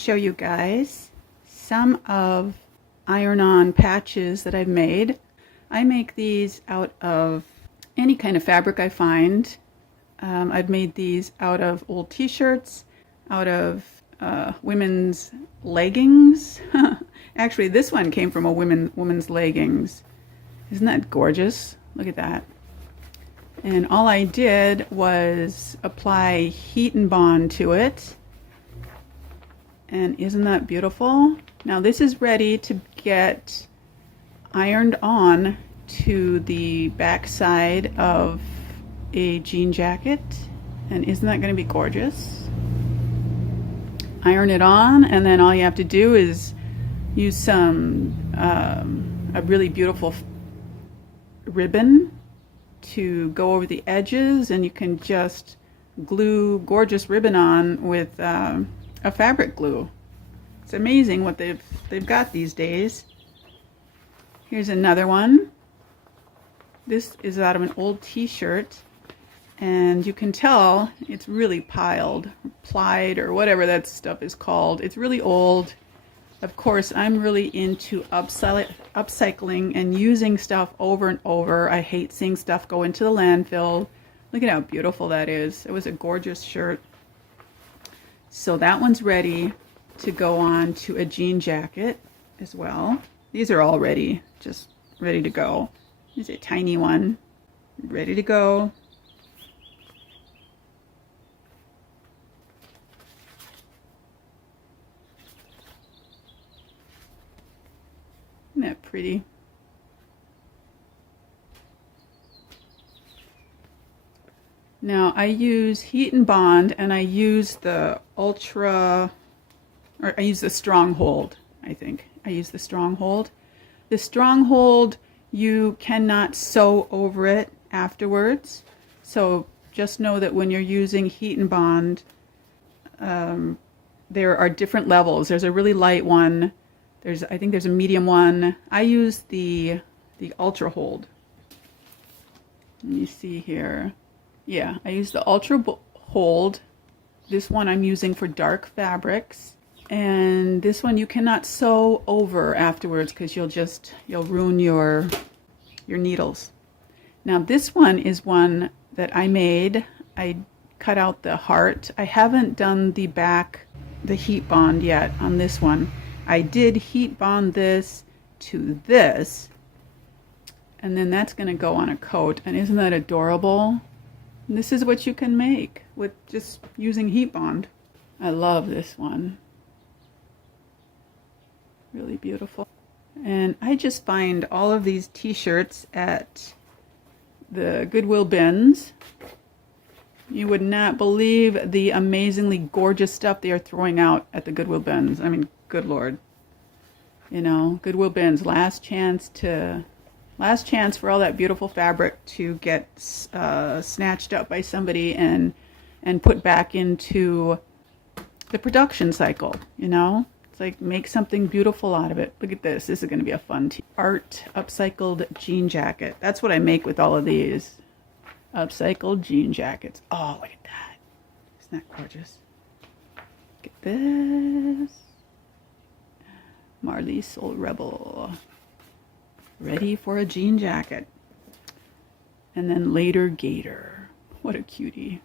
show you guys some of iron-on patches that I've made. I make these out of any kind of fabric I find. I've made these out of old t-shirts, out of women's leggings. Actually, this one came from a woman's leggings. Isn't that gorgeous? Look at that. And all I did was apply heat and bond to it. And isn't that beautiful? Now this is ready to get ironed on to the back side of a jean jacket. And isn't that going to be gorgeous? Iron it on, and then all you have to do is use some a really beautiful ribbon to go over the edges, and you can just glue gorgeous ribbon on with a fabric glue. It's amazing what they've got these days. Here's another one. This is out of an old t-shirt, and you can tell it's really plied, or whatever that stuff is called. It's really old. Of course, I'm really into upcycling and using stuff over and over. I hate seeing stuff go into the landfill. Look at how beautiful that is. It was a gorgeous shirt. So that one's ready to go on to a jean jacket as well. These are all ready, just ready to go. Here's a tiny one, ready to go. Isn't that pretty? Now I use heat and bond, and I use the I use the Stronghold, I think. I use the Stronghold. The Stronghold, you cannot sew over it afterwards. So just know that when you're using heat and bond, there are different levels. There's a really light one. I think there's a medium one. I use the Ultra Hold. Let me see here. Yeah, I use the Ultra Hold. This one I'm using for dark fabrics. And this one you cannot sew over afterwards because you'll ruin your needles. Now this one is one that I made. I cut out the heart. I haven't done the back, the heat bond yet on this one. I did heat bond this to this, and then that's going to go on a coat. And isn't that adorable? And this is what you can make with just using heat bond. I love this one. Really beautiful. And I just find all of these t-shirts at the Goodwill bins. You would not believe the amazingly gorgeous stuff they are throwing out at the Goodwill bins. I mean, good Lord. You know, Goodwill bins, last chance for all that beautiful fabric to get snatched up by somebody and put back into the production cycle, you know? It's like, make something beautiful out of it. Look at this. This is going to be a fun art upcycled jean jacket. That's what I make with all of these. Upcycled jean jackets. Oh, look at that. Isn't that gorgeous? Look at this. Marley Soul Rebel. Ready for a jean jacket. And then later Gator. What a cutie.